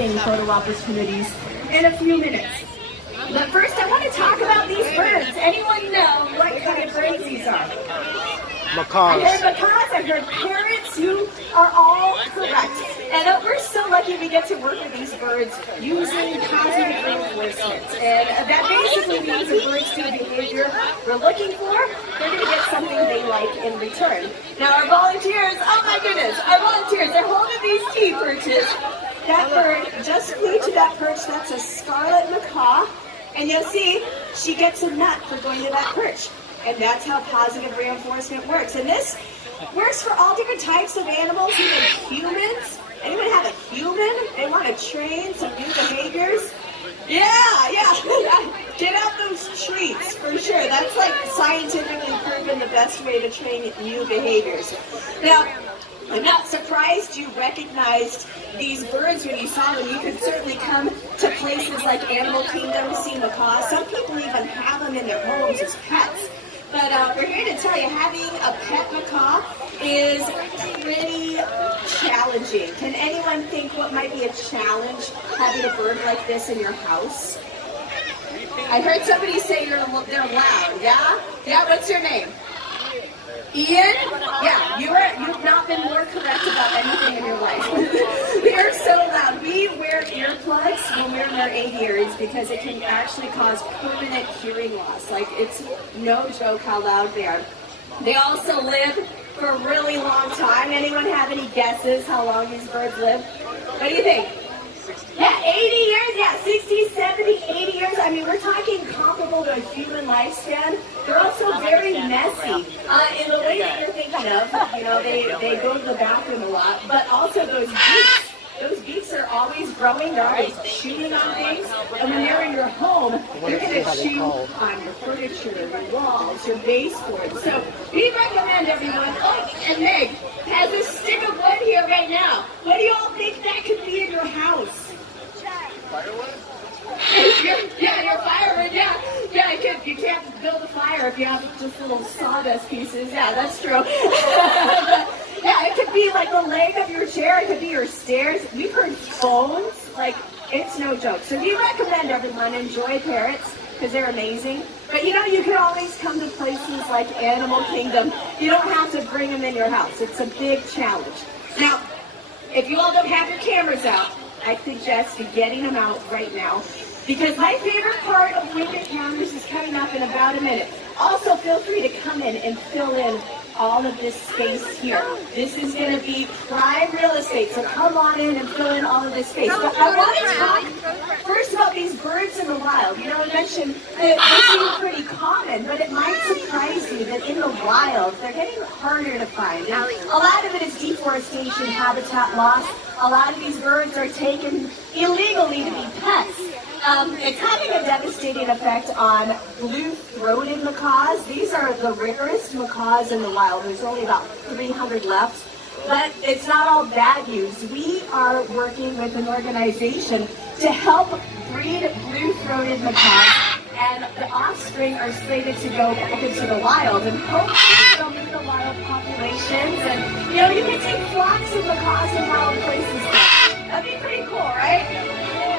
amazing photo opportunities in a few minutes. But first, I want to talk about these birds. Anyone know what kind of birds these are? Macaws. I heard macaws, I heard parrots. You are all correct. And we're so lucky we get to work with these birds using positive reinforcement. And that basically means the birds do the behavior we're looking for. They're going to get something they like in return. Now our volunteers, oh my goodness, our volunteers, they're holding these key perches. That bird just flew to that perch. That's a scarlet macaw. And you'll see she gets a nut for going to that perch. And that's how positive reinforcement works. And this works for all different types of animals, even humans. Anyone have a human they want to train some new behaviors? Yeah. Get out those treats for sure. That's like scientifically proven the best way to train new behaviors. Now, I'm not surprised you recognized these birds when you saw them. You could certainly come to places like Animal Kingdom, see macaws. Some people even have them in their homes as pets. But we're here to tell you, having a pet macaw is pretty challenging. Can anyone think what might be a challenge having a bird like this in your house? I heard somebody say they're loud, yeah? Yeah, what's your name? Ian? Yeah, you've not been more correct about anything in your life. We are so loud. We wear earplugs when we're in our aviaries because it can actually cause permanent hearing loss. Like, it's no joke how loud they are. They also live for a really long time. Anyone have any guesses how long these birds live? What do you think? Yeah, 80 years, yeah, 60, 70, 80 years. I mean, we're talking comparable to a human lifespan. They're also very messy in the way that you're thinking of. You know, they go to the bathroom a lot, but also those beaks. Those beaks are always growing. They're always chewing on things. And when they're in your home, they're going to chew on your furniture, your walls, your baseboards. So we recommend everyone, oh, and Meg has a stick of wood here right now. What do you all think that could be in your house? Firewood? Your firewood, yeah. You can't build a fire if you have just little sawdust pieces. Yeah, that's true. Yeah, it could be like the leg of your chair. It could be your stairs. We've heard bones. Like, it's no joke. So we recommend everyone enjoy parrots because they're amazing. But you know, you can always come to places like Animal Kingdom. You don't have to bring them in your house. It's a big challenge. Now, if you all don't have your cameras out, I suggest you getting them out right now. Because my favorite part of Wing Encounters is coming up in about a minute. Also, feel free to come in and fill in all of this space here. This is going to be prime real estate, so come on in and fill in all of this space. But I want to talk first about these birds in the wild. You know, I mentioned that they seem pretty common, but it might surprise you that in the wild, they're getting harder to find. And a lot of it is deforestation, habitat loss. A lot of these birds are taken illegally to be pets. It's having a devastating effect on blue-throated macaws. These are the rarest macaws in the wild. There's only about 300 left. But it's not all bad news. We are working with an organization to help breed blue-throated macaws. And the offspring are slated to go back into the wild. And hopefully they'll meet the wild populations. And, you know, you can take flocks of macaws in wild places. That'd be pretty cool, right?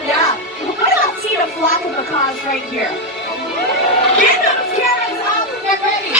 Yeah. What about seeing a flock of macaws right here? Get those carrots up and get ready.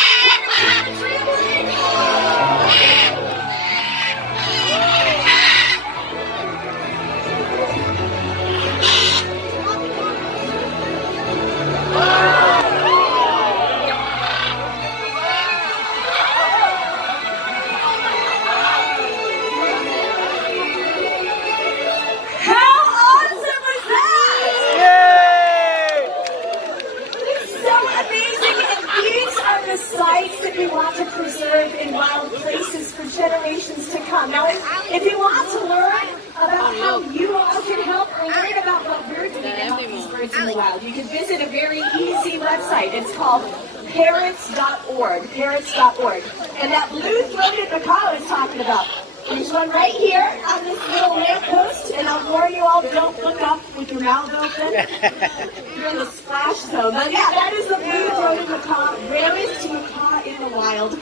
We want to preserve in wild places for generations to come. Now, if you want to learn about how you all can help or learn about what we're doing to help these birds in the wild, you can visit a very easy website. It's called parrots.org, parrots.org. And that blue-throated macaw I was talking about, there's one right here on this little lamppost, and I'll warn you all, don't look up with your mouth open. You're in the splash zone. But yeah, that is the blue-throated macaw, rarest macaw in the wild.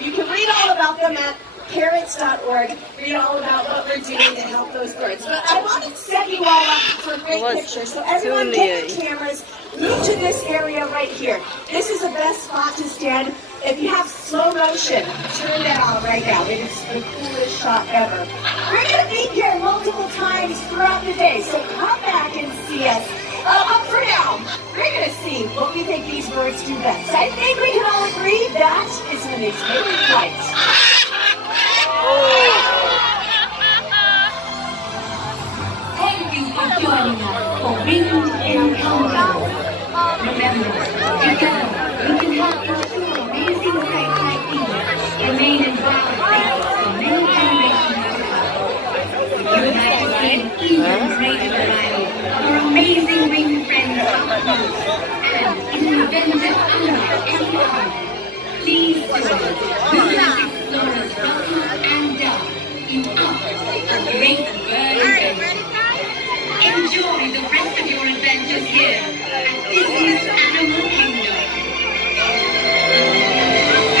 You can read all about them at parrots.org. Read all about what we're doing to help those birds. But I want to set you great picture. So everyone get your cameras, move to this area right here. This is the best spot to stand. If you have slow motion, turn that on right now. It is the coolest shot ever. We're going to be here multiple times throughout the day, so come back and see us. For now, we're going to see what we think these birds do best. I think we can all agree that is when they take flight. Thank you for joining us for Winged Encounter. Remember, together we can help ensure amazing sights like these remain in wild places for many generations to come. If you would like to see an even greater variety of our amazing winged friends up close and in an adventure unlike any other, please join Wilderness Explorers Rocky and Doug in our great bird adventure. Enjoy the rest of your adventures here at